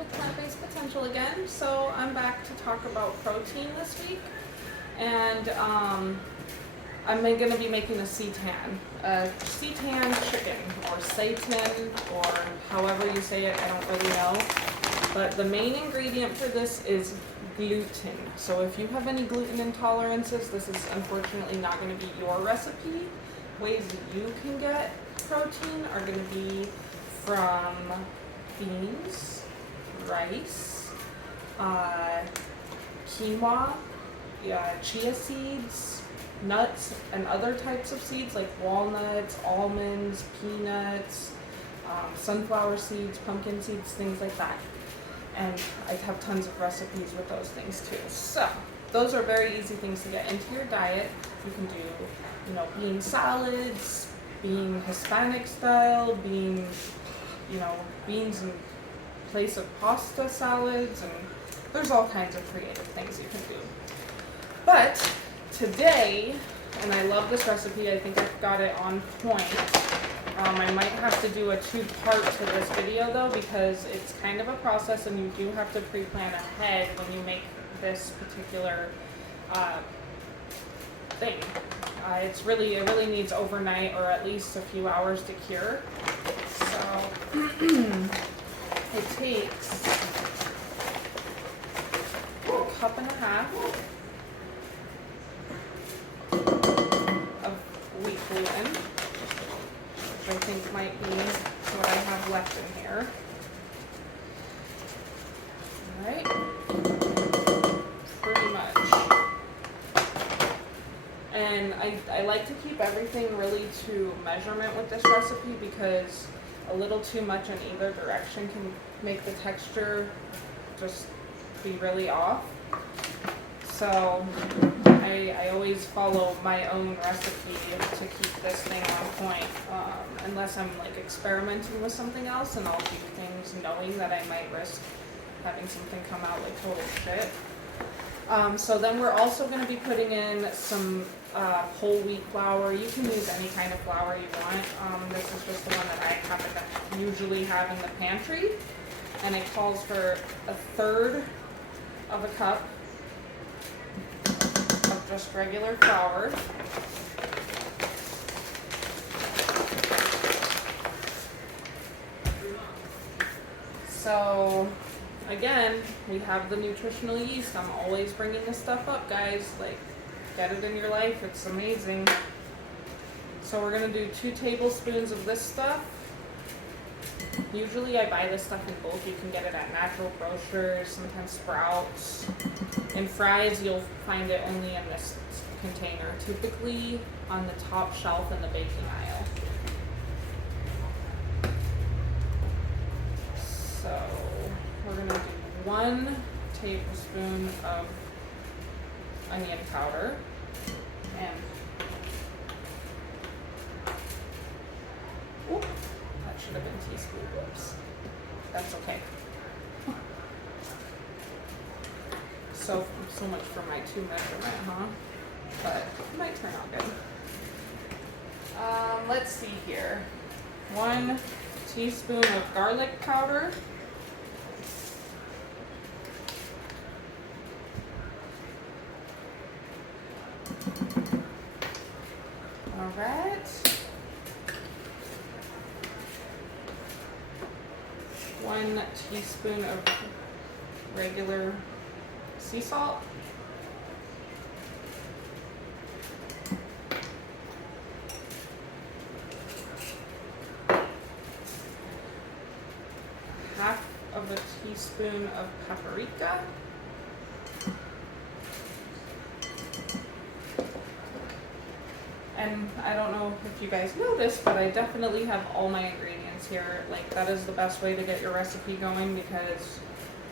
with Plant-Based Potential again. So I'm back to talk about protein this week, and I'm going to be making a Seitan chicken, or Seitan, or however you say it, I don't really know. But the main ingredient for this is gluten. So if you have any gluten intolerances, this is unfortunately not going to be your recipe. Ways that you can get protein are going to be from beans, rice, quinoa, chia seeds, nuts, and other types of seeds like walnuts, almonds, peanuts, sunflower seeds, pumpkin seeds, things like that. And I have tons of recipes with those things too. So those are very easy things to get into your diet. You can do, bean salads, bean Hispanic style, beans in place of pasta salads, and there's all kinds of creative things you can do. But today, and I love this recipe, I think I've got it on point. I might have to do a two-part to this video though, because it's kind of a process and you do have to pre-plan ahead when you make this particular thing. It really needs overnight or at least a few hours to cure. So it takes a cup and a half of wheat gluten, which I think might be what I have left in here. Alright, pretty much. And I like to keep everything really to measurement with this recipe because a little too much in either direction can make the texture just be really off. So I always follow my own recipe to keep this thing on point, unless I'm like experimenting with something else, and I'll do things knowing that I might risk having something come out like total shit. So then we're also going to be putting in some whole wheat flour. You can use any kind of flour you want. This is just the one that I happen to usually have in the pantry, and it calls for 1/3 of a cup of just regular flour. So again, we have the nutritional yeast. I'm always bringing this stuff up, guys. Like, get it in your life. It's amazing. So we're going to do 2 tablespoons of this stuff. Usually I buy this stuff in bulk. You can get it at natural grocers, sometimes Sprouts. In Fry's, you'll find it only in this container, typically on the top shelf in the baking aisle. So we're going to do 1 tablespoon of onion powder, and that should have been teaspoon, whoops. That's okay. So much for my 2 measurement, huh? But it might turn out good. Let's see here. 1 teaspoon of garlic powder. All right. 1 teaspoon of regular sea salt. Half of a teaspoon of paprika. And I don't know if you guys know this, but I definitely have all my ingredients here. Like, that is the best way to get your recipe going, because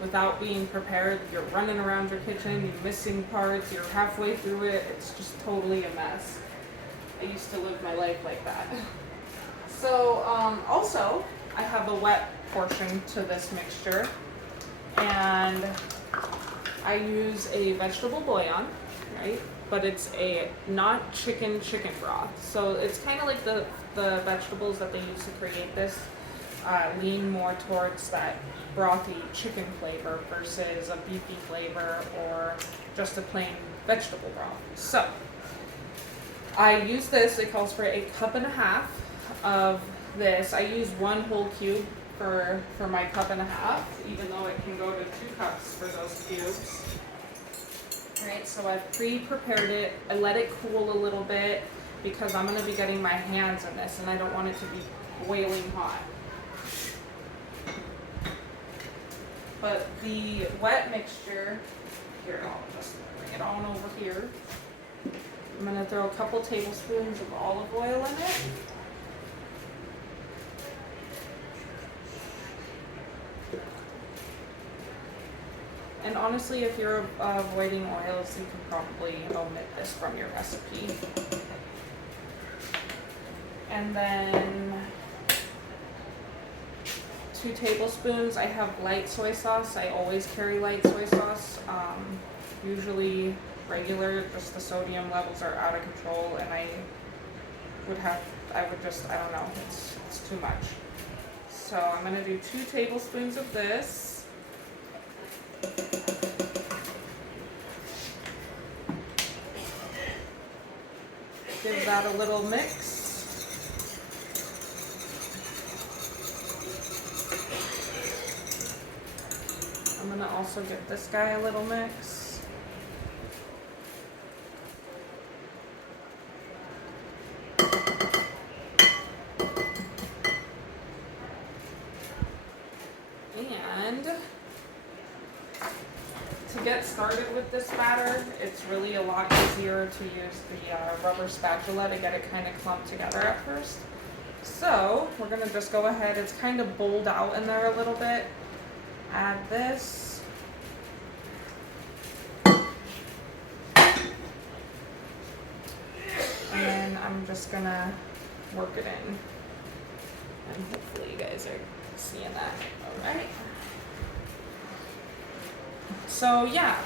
without being prepared, you're running around your kitchen, you're missing parts, you're halfway through it, it's just totally a mess. I used to live my life like that. So, also, I have a wet portion to this mixture, and I use a vegetable bouillon, right? But it's a not chicken broth. So it's kind of like the vegetables that they use to create this. lean more towards that brothy chicken flavor versus a beefy flavor or just a plain vegetable broth. So I use this. It calls for 1.5 cups of this. I use 1 whole cube for my 1.5 cups, even though it can go to 2 cups for those cubes. Alright, so I've pre-prepared it. I let it cool a little bit because I'm going to be getting my hands in this and I don't want it to be boiling hot. But the wet mixture, here, I'll just bring it on over here. I'm going to throw a couple tablespoons of olive oil in it. And honestly, if you're avoiding oils, you can probably omit this from your recipe. And then 2 tablespoons. I have light soy sauce. I always carry light soy sauce. Usually regular, just the sodium levels are out of control, and I don't know, it's too much. So I'm gonna do 2 tablespoons of this. Give that a little mix. I'm going to also give this guy a little mix. And to get started with this batter, it's really a lot easier to use the rubber spatula to get it kind of clumped together at first. So we're going to just go ahead. It's kind of bowled out in there a little bit. Add this. And then I'm just going to work it in. And hopefully you guys are seeing that. All right. So yeah,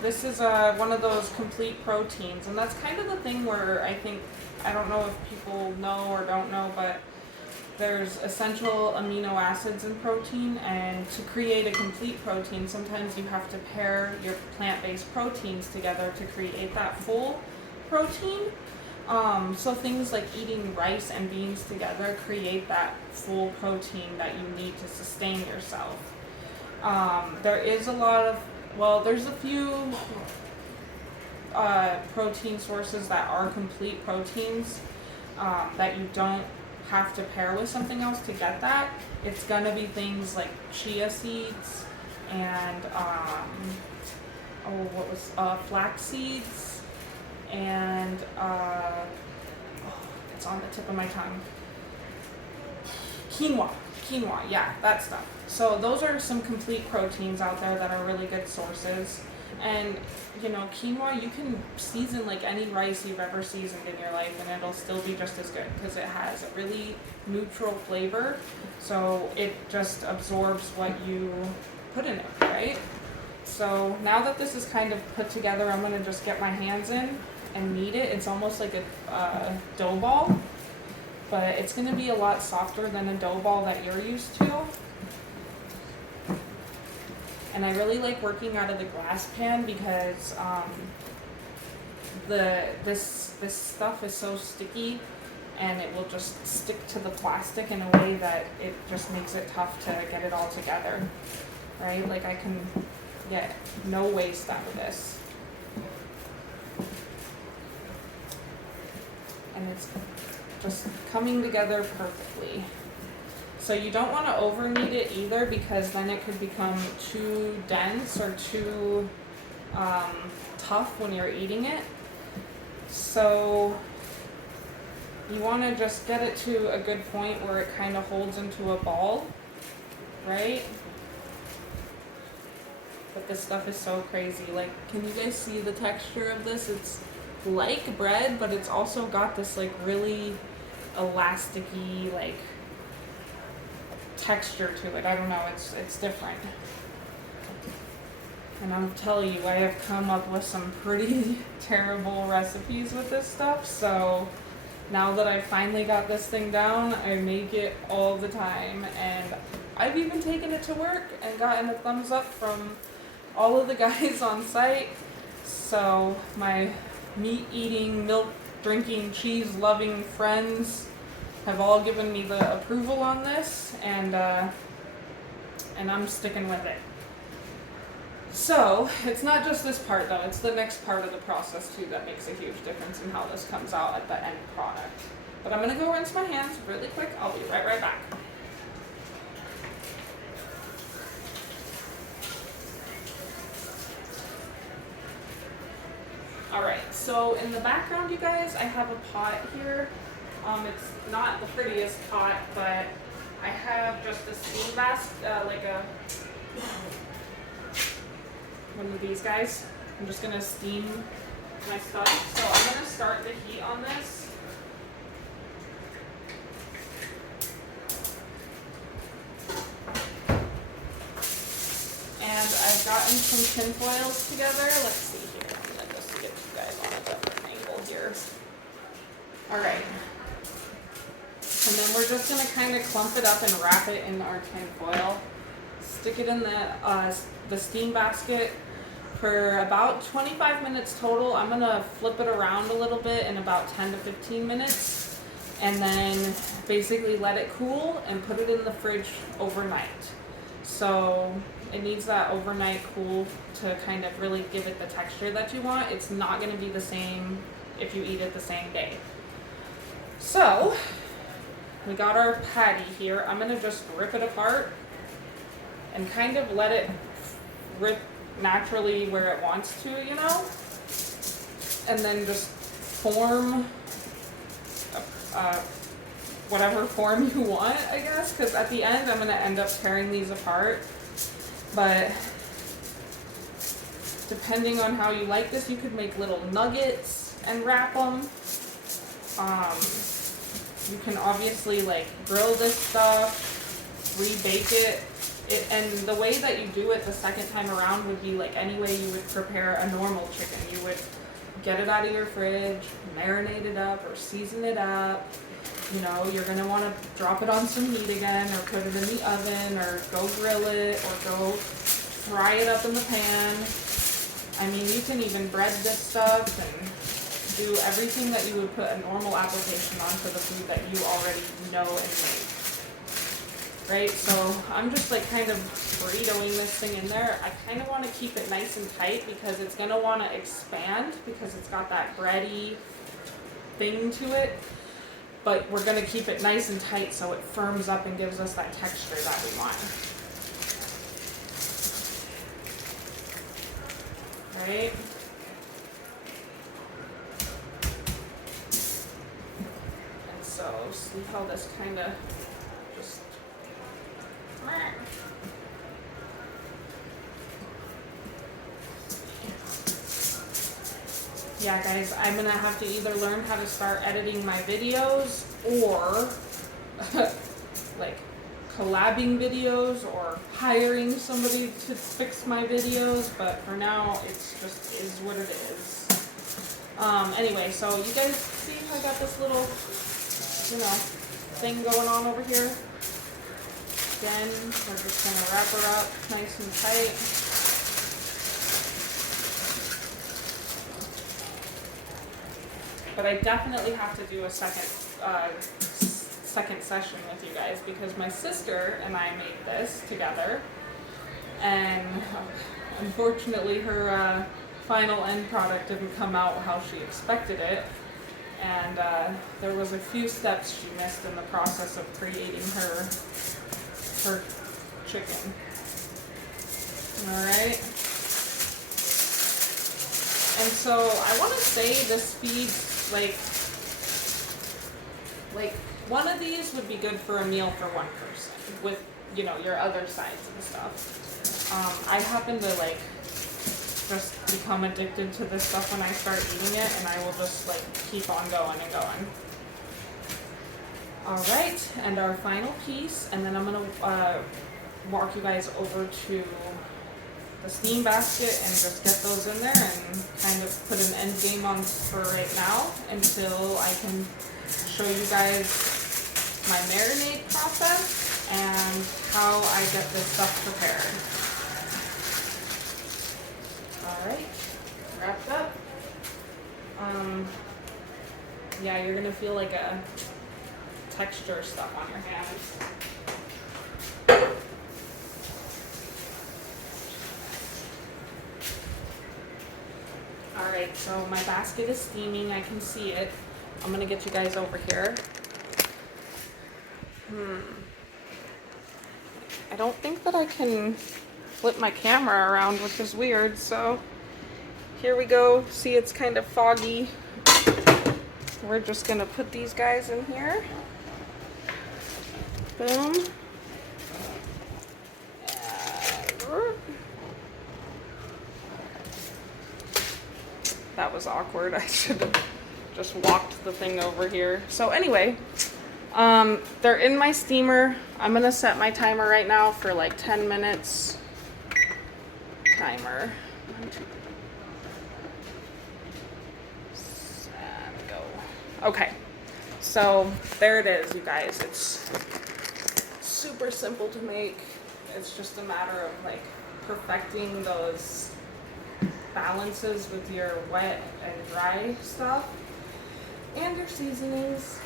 this is one of those complete proteins, and that's kind of the thing where I don't know if people know or don't know, but there's essential amino acids in protein, and to create a complete protein, sometimes you have to pair your plant-based proteins together to create that full protein. So things like eating rice and beans together create that full protein that you need to sustain yourself. There's a few protein sources that are complete proteins that you don't have to pair with something else to get that. It's gonna be things like chia seeds and flax seeds and it's on the tip of my tongue. Quinoa, yeah, that stuff. So those are some complete proteins out there that are really good sources. And quinoa, you can season like any rice you've ever seasoned in your life and it'll still be just as good because it has a really neutral flavor. So it just absorbs what you put in it, right? So now that this is kind of put together, I'm going to just get my hands in and knead it. It's almost like a dough ball, but it's going to be a lot softer than a dough ball that you're used to. And I really like working out of the glass pan because this stuff is so sticky and it will just stick to the plastic in a way that it just makes it tough to get it all together, right? Like I can get no waste out of this. And it's just coming together perfectly. So you don't want to over knead it either because then it could become too dense or too tough when you're eating it. So you want to just get it to a good point where it kind of holds into a ball, right? But this stuff is so crazy. Like, can you guys see the texture of this? It's like bread, but it's also got this like really elasticy like texture to it. I don't know, it's different. And I'm telling you, I have come up with some pretty terrible recipes with this stuff, so now that I've finally got this thing down, I make it all the time, and I've even taken it to work and gotten a thumbs up from all of the guys on site. So my meat eating, milk drinking, cheese loving friends have all given me the approval on this, and I'm sticking with it. So it's not just this part though, it's the next part of the process too that makes a huge difference in how this comes out at the end product. But I'm gonna go rinse my hands really quick. I'll be right back. Alright, so in the background, you guys, I have a pot here. It's not the prettiest pot, but I have just a steam basket, like a one of these guys. I'm just gonna steam my stuff. So I'm gonna start the heat on this. And I've gotten some tin foils together. Let's see here. I'm gonna just get you guys on a different angle here. Alright. And then we're just gonna kind of clump it up and wrap it in our tin foil. Stick it in the steam basket for about 25 minutes total. I'm gonna flip it around a little bit in about 10 to 15 minutes, and then basically let it cool and put it in the fridge overnight. So it needs that overnight cool to kind of really give it the texture that you want. It's not gonna be the same if you eat it the same day. So we got our patty here. I'm gonna just rip it apart and kind of let it rip naturally where it wants to, you know? And then just form whatever form you want, I guess, because at the end I'm gonna end up tearing these apart. But depending on how you like this, you could make little nuggets and wrap them. You can obviously like grill this stuff, rebake it. And the way that you do it the second time around would be like any way you would prepare a normal chicken. You would get it out of your fridge, marinate it up or season it up. You know, you're gonna want to drop it on some meat again, or put it in the oven, or go grill it, or go fry it up in the pan. I mean, you can even bread this stuff and do everything that you would put a normal application on for the food that you already know and make. Right, so I'm just like kind of burritoing this thing in there. I kind of want to keep it nice and tight because it's going to want to expand because it's got that bready thing to it. But we're going to keep it nice and tight so it firms up and gives us that texture that we want. Right? And so see how this kind of just... Yeah, guys, I'm gonna have to either learn how to start editing my videos or like collabing videos or hiring somebody to fix my videos, but for now it's just is what it is. Anyway, so you guys see how I got this little, you know, thing going on over here? Again, we're just going to wrap her up nice and tight. But I definitely have to do a second session with you guys because my sister and I made this together, and unfortunately her final end product didn't come out how she expected it, and there was a few steps she missed in the process of creating her chicken. Alright. And so I want to say this feeds like one of these would be good for a meal for one person with, you know, your other sides and stuff. I happen to like just become addicted to this stuff when I start eating it, and I will just like keep on going and going. Alright, and our final piece, and then I'm going to walk you guys over to the steam basket and just get those in there and kind of put an end game on for right now until I can show you guys my marinade process and how I get this stuff prepared. Alright, wrapped up. Yeah, you're gonna feel like a texture stuff on your hands. Alright, so my basket is steaming, I can see it. I'm gonna get you guys over here. I don't think that I can flip my camera around, which is weird, so here we go. See, it's kind of foggy. We're just gonna put these guys in here. Boom. That was awkward. I should have just walked the thing over here. So anyway, they're in my steamer. I'm gonna set my timer right now for like 10 minutes. Timer. 1, 2, and go. Okay, so there it is, you guys. It's super simple to make. It's just a matter of like perfecting those balances with your wet and dry stuff and your seasonings.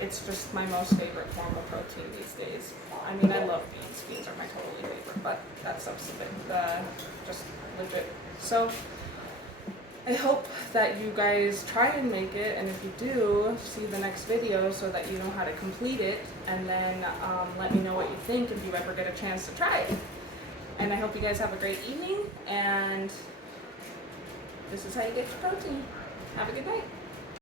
It's just my most favorite form of protein these days. I mean, I love beans. Beans are my totally favorite, but that stuff's a bit just legit. So I hope that you guys try and make it, and if you do, see the next video so that you know how to complete it, and then let me know what you think if you ever get a chance to try it. And I hope you guys have a great evening, and this is how you get your protein. Have a good night.